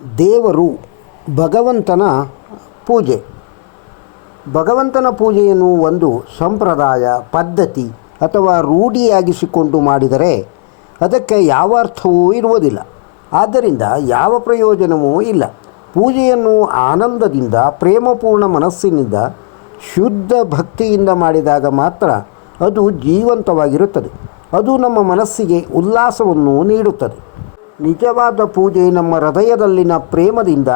ದೇವರು ಭಗವಂತನ ಪೂಜೆ. ಭಗವಂತನ ಪೂಜೆಯನ್ನು ಒಂದು ಸಂಪ್ರದಾಯ, ಪದ್ಧತಿ ಅಥವಾ ರೂಢಿಯಾಗಿಸಿಕೊಂಡು ಮಾಡಿದರೆ ಅದಕ್ಕೆ ಯಾವ ಅರ್ಥವೂ ಇರುವುದಿಲ್ಲ. ಆದ್ದರಿಂದ ಯಾವ ಪ್ರಯೋಜನವೂ ಇಲ್ಲ. ಪೂಜೆಯನ್ನು ಆನಂದದಿಂದ, ಪ್ರೇಮಪೂರ್ಣ ಮನಸ್ಸಿನಿಂದ, ಶುದ್ಧ ಭಕ್ತಿಯಿಂದ ಮಾಡಿದಾಗ ಮಾತ್ರ ಅದು ಜೀವಂತವಾಗಿರುತ್ತದೆ. ಅದು ನಮ್ಮ ಮನಸ್ಸಿಗೆ ಉಲ್ಲಾಸವನ್ನು ನೀಡುತ್ತದೆ. ನಿಜವಾದ ಪೂಜೆ ನಮ್ಮ ಹೃದಯದಲ್ಲಿನ ಪ್ರೇಮದಿಂದ,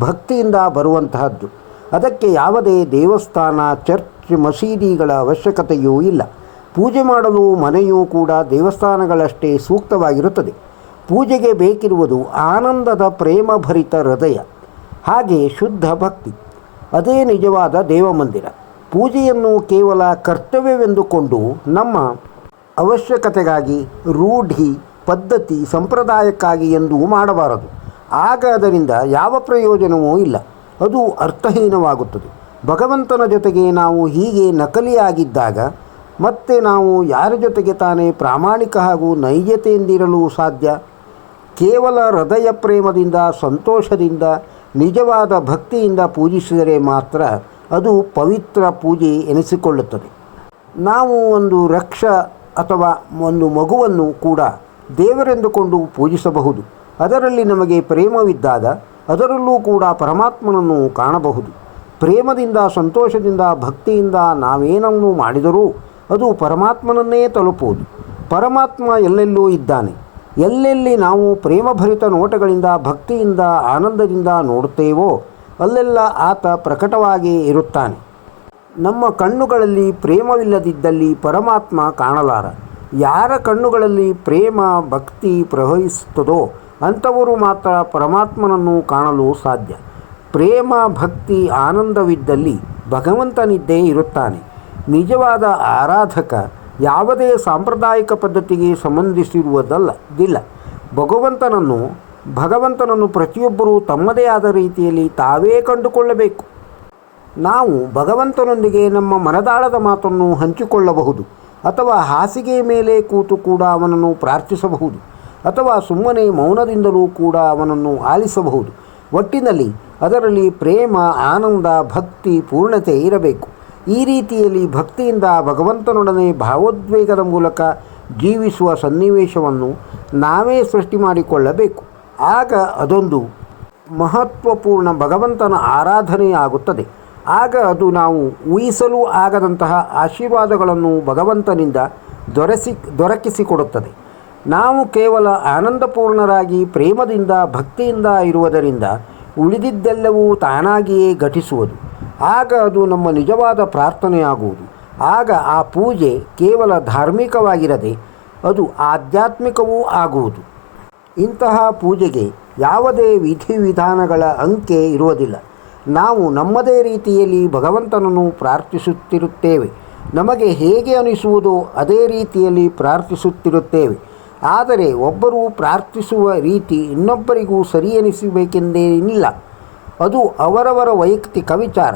ಭಕ್ತಿಯಿಂದ ಬರುವಂತಹದ್ದು. ಅದಕ್ಕೆ ಯಾವುದೇ ದೇವಸ್ಥಾನ, ಚರ್ಚ್, ಮಸೀದಿಗಳ ಅವಶ್ಯಕತೆಯೂ ಇಲ್ಲ. ಪೂಜೆ ಮಾಡಲು ಮನೆಯೂ ಕೂಡ ದೇವಸ್ಥಾನಗಳಷ್ಟೇ ಸೂಕ್ತವಾಗಿರುತ್ತದೆ. ಪೂಜೆಗೆ ಬೇಕಿರುವುದು ಆನಂದದ ಪ್ರೇಮಭರಿತ ಹೃದಯ, ಹಾಗೆ ಶುದ್ಧ ಭಕ್ತಿ. ಅದೇ ನಿಜವಾದ ದೇವಮಂದಿರ. ಪೂಜೆಯನ್ನು ಕೇವಲ ಕರ್ತವ್ಯವೆಂದುಕೊಂಡು ನಮ್ಮ ಅವಶ್ಯಕತೆಗಾಗಿ, ರೂಢಿ, ಪದ್ಧತಿ, ಸಂಪ್ರದಾಯಕ್ಕಾಗಿ ಎಂದು ಮಾಡಬಾರದು. ಆಗ ಅದರಿಂದ ಯಾವ ಪ್ರಯೋಜನವೂ ಇಲ್ಲ. ಅದು ಅರ್ಥಹೀನವಾಗುತ್ತದೆ. ಭಗವಂತನ ಜೊತೆಗೆ ನಾವು ಹೀಗೆ ನಕಲಿಯಾಗಿದ್ದಾಗ ಮತ್ತೆ ನಾವು ಯಾರ ಜೊತೆಗೆ ತಾನೇ ಪ್ರಾಮಾಣಿಕ ಹಾಗೂ ನೈಜತೆಯಿಂದಿರಲು ಸಾಧ್ಯ? ಕೇವಲ ಹೃದಯ ಪ್ರೇಮದಿಂದ, ಸಂತೋಷದಿಂದ, ನಿಜವಾದ ಭಕ್ತಿಯಿಂದ ಪೂಜಿಸಿದರೆ ಮಾತ್ರ ಅದು ಪವಿತ್ರ ಪೂಜೆ ಎನಿಸಿಕೊಳ್ಳುತ್ತದೆ. ನಾವು ಒಂದು ವೃಕ್ಷ ಅಥವಾ ಒಂದು ಮಗುವನ್ನು ಕೂಡ ದೇವರೆಂದುಕೊಂಡು ಪೂಜಿಸಬಹುದು. ಅದರಲ್ಲಿ ನಮಗೆ ಪ್ರೇಮವಿದ್ದಾಗ ಅದರಲ್ಲೂ ಕೂಡ ಪರಮಾತ್ಮನನ್ನು ಕಾಣಬಹುದು. ಪ್ರೇಮದಿಂದ, ಸಂತೋಷದಿಂದ, ಭಕ್ತಿಯಿಂದ ನಾವೇನನ್ನು ಮಾಡಿದರೂ ಅದು ಪರಮಾತ್ಮನನ್ನೇ ತಲುಪುವುದು. ಪರಮಾತ್ಮ ಎಲ್ಲೆಲ್ಲೂ ಇದ್ದಾನೆ. ಎಲ್ಲೆಲ್ಲಿ ನಾವು ಪ್ರೇಮಭರಿತ ನೋಟಗಳಿಂದ, ಭಕ್ತಿಯಿಂದ, ಆನಂದದಿಂದ ನೋಡುತ್ತೇವೋ ಅಲ್ಲೆಲ್ಲ ಆತ ಪ್ರಕಟವಾಗಿ ಇರುತ್ತಾನೆ. ನಮ್ಮ ಕಣ್ಣುಗಳಲ್ಲಿ ಪ್ರೇಮವಿಲ್ಲದಿದ್ದಲ್ಲಿ ಪರಮಾತ್ಮ ಕಾಣಲಾರ. ಯಾರ ಕಣ್ಣುಗಳಲ್ಲಿ ಪ್ರೇಮ, ಭಕ್ತಿ ಪ್ರವಹಿಸುತ್ತದೋ ಅಂಥವರು ಮಾತ್ರ ಪರಮಾತ್ಮನನ್ನು ಕಾಣಲು ಸಾಧ್ಯ. ಪ್ರೇಮ, ಭಕ್ತಿ, ಆನಂದವಿದ್ದಲ್ಲಿ ಭಗವಂತನಿದ್ದೇ ಇರುತ್ತಾನೆ. ನಿಜವಾದ ಆರಾಧಕ ಯಾವುದೇ ಸಾಂಪ್ರದಾಯಿಕ ಪದ್ಧತಿಗೆ ಸಂಬಂಧಿಸಿರುವುದಿಲ್ಲ. ಭಗವಂತನನ್ನು ಪ್ರತಿಯೊಬ್ಬರೂ ತಮ್ಮದೇ ಆದ ರೀತಿಯಲ್ಲಿ ತಾವೇ ಕಂಡುಕೊಳ್ಳಬೇಕು. ನಾವು ಭಗವಂತನೊಂದಿಗೆ ನಮ್ಮ ಮನದಾಳದ ಮಾತನ್ನು ಹಂಚಿಕೊಳ್ಳಬಹುದು, ಅಥವಾ ಹಾಸಿಗೆಯ ಮೇಲೆ ಕೂತು ಕೂಡ ಅವನನ್ನು ಪ್ರಾರ್ಥಿಸಬಹುದು, ಅಥವಾ ಸುಮ್ಮನೆ ಮೌನದಿಂದಲೂ ಕೂಡ ಅವನನ್ನು ಆಲಿಸಬಹುದು. ಒಟ್ಟಿನಲ್ಲಿ ಅದರಲ್ಲಿ ಪ್ರೇಮ, ಆನಂದ, ಭಕ್ತಿ, ಪೂರ್ಣತೆ ಇರಬೇಕು. ಈ ರೀತಿಯಲ್ಲಿ ಭಕ್ತಿಯಿಂದ ಭಗವಂತನೊಡನೆ ಭಾವೋದ್ವೇಗದ ಮೂಲಕ ಜೀವಿಸುವ ಸನ್ನಿವೇಶವನ್ನು ನಾವೇ ಸೃಷ್ಟಿ ಮಾಡಿಕೊಳ್ಳಬೇಕು. ಆಗ ಅದೊಂದು ಮಹತ್ವಪೂರ್ಣ ಭಗವಂತನ ಆರಾಧನೆಯಾಗುತ್ತದೆ. ಆಗ ಅದು ನಾವು ಊಹಿಸಲು ಆಗದಂತಹ ಆಶೀರ್ವಾದಗಳನ್ನು ಭಗವಂತನಿಂದ ದೊರಕಿಸಿಕೊಡುತ್ತದೆ. ನಾವು ಕೇವಲ ಆನಂದಪೂರ್ಣರಾಗಿ ಪ್ರೇಮದಿಂದ, ಭಕ್ತಿಯಿಂದ ಇರುವುದರಿಂದ ಉಳಿದಿದ್ದೆಲ್ಲವೂ ತಾನಾಗಿಯೇ ಘಟಿಸುವುದು. ಆಗ ಅದು ನಮ್ಮ ನಿಜವಾದ ಪ್ರಾರ್ಥನೆಯಾಗುವುದು. ಆಗ ಆ ಪೂಜೆ ಕೇವಲ ಧಾರ್ಮಿಕವಾಗಿರದೆ ಅದು ಆಧ್ಯಾತ್ಮಿಕವೂ ಆಗುವುದು. ಇಂತಹ ಪೂಜೆಗೆ ಯಾವುದೇ ವಿಧಿವಿಧಾನಗಳ ಅಂಕೆ ಇರುವುದಿಲ್ಲ. ನಾವು ನಮ್ಮದೇ ರೀತಿಯಲ್ಲಿ ಭಗವಂತನನ್ನು ಪ್ರಾರ್ಥಿಸುತ್ತಿರುತ್ತೇವೆ. ನಮಗೆ ಹೇಗೆ ಅನಿಸುವುದೋ ಅದೇ ರೀತಿಯಲ್ಲಿ ಪ್ರಾರ್ಥಿಸುತ್ತಿರುತ್ತೇವೆ. ಆದರೆ ಒಬ್ಬರು ಪ್ರಾರ್ಥಿಸುವ ರೀತಿ ಇನ್ನೊಬ್ಬರಿಗೂ ಸರಿ ಎನಿಸಬೇಕೆಂದೇನಿಲ್ಲ. ಅದು ಅವರವರ ವೈಯಕ್ತಿಕ ವಿಚಾರ.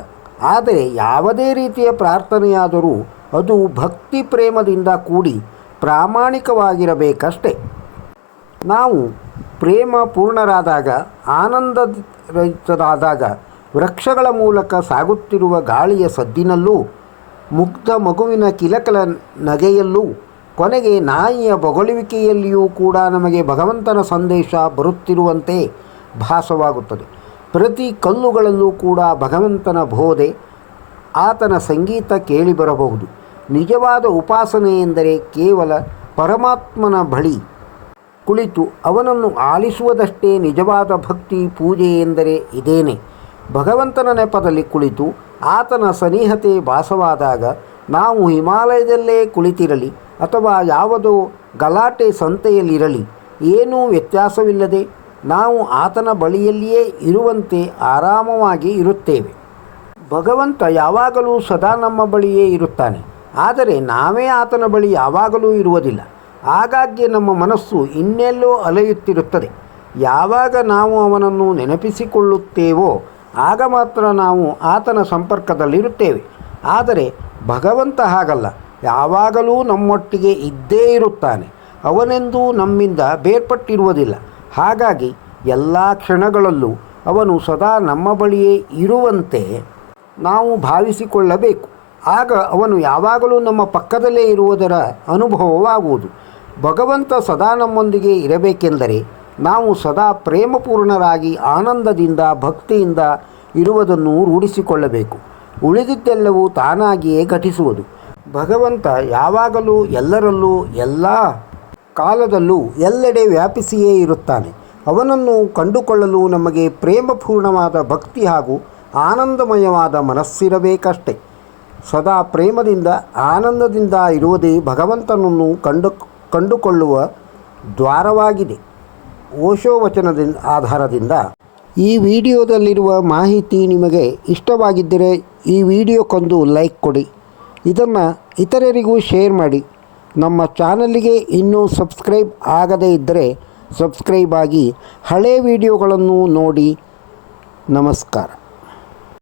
ಆದರೆ ಯಾವುದೇ ರೀತಿಯ ಪ್ರಾರ್ಥನೆಯಾದರೂ ಅದು ಭಕ್ತಿ ಪ್ರೇಮದಿಂದ ಕೂಡಿ ಪ್ರಾಮಾಣಿಕವಾಗಿರಬೇಕಷ್ಟೆ. ನಾವು ಪ್ರೇಮ ಪೂರ್ಣರಾದಾಗ, ಆನಂದರಹಿತರಾದಾಗ, ವೃಕ್ಷಗಳ ಮೂಲಕ ಸಾಗುತ್ತಿರುವ ಗಾಳಿಯ ಸದ್ದಿನಲ್ಲೂ, ಮುಗ್ಧ ಮಗುವಿನ ಕಿಲಕಲ ನಗೆಯಲ್ಲೂ, ಕೊನೆಗೆ ನಾಯಿಯ ಬೊಗಳುವಿಕೆಯಲ್ಲಿಯೂ ಕೂಡ ನಮಗೆ ಭಗವಂತನ ಸಂದೇಶ ಬರುತ್ತಿರುವಂತೆ ಭಾಸವಾಗುತ್ತದೆ. ಪ್ರತಿ ಕಲ್ಲುಗಳಲ್ಲೂ ಕೂಡ ಭಗವಂತನ ಬೋಧೆ, ಆತನ ಸಂಗೀತ ಕೇಳಿಬರಬಹುದು. ನಿಜವಾದ ಉಪಾಸನೆ ಎಂದರೆ ಕೇವಲ ಪರಮಾತ್ಮನ ಬಳಿ ಕುಳಿತು ಅವನನ್ನು ಆಲಿಸುವುದಷ್ಟೇ. ನಿಜವಾದ ಭಕ್ತಿ, ಪೂಜೆ ಎಂದರೆ ಇದೇನೆ. ಭಗವಂತನ ನೆಪದಲ್ಲಿ ಕುಳಿತು ಆತನ ಸನಿಹತೆ ಭಾಸವಾದಾಗ ನಾವು ಹಿಮಾಲಯದಲ್ಲೇ ಕುಳಿತಿರಲಿ ಅಥವಾ ಯಾವುದೋ ಗಲಾಟೆ ಸಂತೆಯಲ್ಲಿರಲಿ ಏನೂ ವ್ಯತ್ಯಾಸವಿಲ್ಲದೆ ನಾವು ಆತನ ಬಳಿಯಲ್ಲಿಯೇ ಇರುವಂತೆ ಆರಾಮವಾಗಿ ಇರುತ್ತೇವೆ. ಭಗವಂತ ಯಾವಾಗಲೂ ಸದಾ ನಮ್ಮ ಬಳಿಯೇ ಇರುತ್ತಾನೆ. ಆದರೆ ನಾವೇ ಆತನ ಬಳಿ ಯಾವಾಗಲೂ ಇರುವುದಿಲ್ಲ. ಆಗಾಗ್ಗೆ ನಮ್ಮ ಮನಸ್ಸು ಇನ್ನೆಲ್ಲೋ ಅಲೆಯುತ್ತಿರುತ್ತದೆ. ಯಾವಾಗ ನಾವು ಅವನನ್ನು ನೆನಪಿಸಿಕೊಳ್ಳುತ್ತೇವೋ ಆಗ ಮಾತ್ರ ನಾವು ಆತನ ಸಂಪರ್ಕದಲ್ಲಿರುತ್ತೇವೆ. ಆದರೆ ಭಗವಂತ ಹಾಗಲ್ಲ. ಯಾವಾಗಲೂ ನಮ್ಮೊಟ್ಟಿಗೆ ಇದ್ದೇ ಇರುತ್ತಾನೆ. ಅವನೆಂದೂ ನಮ್ಮಿಂದ ಬೇರ್ಪಟ್ಟಿರುವುದಿಲ್ಲ. ಹಾಗಾಗಿ ಎಲ್ಲ ಕ್ಷಣಗಳಲ್ಲೂ ಅವನು ಸದಾ ನಮ್ಮ ಬಳಿಯೇ ಇರುವಂತೆ ನಾವು ಭಾವಿಸಿಕೊಳ್ಳಬೇಕು. ಆಗ ಅವನು ಯಾವಾಗಲೂ ನಮ್ಮ ಪಕ್ಕದಲ್ಲೇ ಇರುವುದರ ಅನುಭವವಾಗುವುದು. ಭಗವಂತ ಸದಾ ನಮ್ಮೊಂದಿಗೆ ಇರಬೇಕೆಂದರೆ ನಾವು ಸದಾ ಪ್ರೇಮಪೂರ್ಣರಾಗಿ ಆನಂದದಿಂದ ಭಕ್ತಿಯಿಂದ ಇರುವುದನ್ನು ರೂಢಿಸಿಕೊಳ್ಳಬೇಕು. ಉಳಿದಿದ್ದೆಲ್ಲವೂ ತಾನಾಗಿಯೇ ಘಟಿಸುವುದು. ಭಗವಂತ ಯಾವಾಗಲೂ ಎಲ್ಲರಲ್ಲೂ ಎಲ್ಲ ಕಾಲದಲ್ಲೂ ಎಲ್ಲೆಡೆ ವ್ಯಾಪಿಸಿಯೇ ಇರುತ್ತಾನೆ. ಅವನನ್ನು ಕಂಡುಕೊಳ್ಳಲು ನಮಗೆ ಪ್ರೇಮಪೂರ್ಣವಾದ ಭಕ್ತಿ ಹಾಗೂ ಆನಂದಮಯವಾದ ಮನಸ್ಸಿರಬೇಕಷ್ಟೆ. ಸದಾ ಪ್ರೇಮದಿಂದ ಆನಂದದಿಂದ ಇರುವುದೇ ಭಗವಂತನನ್ನು ಕಂಡುಕೊಳ್ಳುವ ದ್ವಾರವಾಗಿದೆ. ಓಶೋ ವಚನದ ಆಧಾರದಿಂದ ಈ ವಿಡಿಯೋದಲ್ಲಿರುವ ಮಾಹಿತಿ ನಿಮಗೆ ಇಷ್ಟವಾಗಿದ್ದರೆ ಈ ವಿಡಿಯೋಕ್ಕೊಂದು ಲೈಕ್ ಕೊಡಿ. ಇದನ್ನು ಇತರರಿಗೂ ಶೇರ್ ಮಾಡಿ. ನಮ್ಮ ಚಾನಲ್ಗೆ ಇನ್ನೂ ಸಬ್ಸ್ಕ್ರೈಬ್ ಆಗದೇ ಇದ್ದರೆ ಸಬ್ಸ್ಕ್ರೈಬ್ ಆಗಿ ಹಳೆ ವಿಡಿಯೋಗಳನ್ನು ನೋಡಿ. ನಮಸ್ಕಾರ.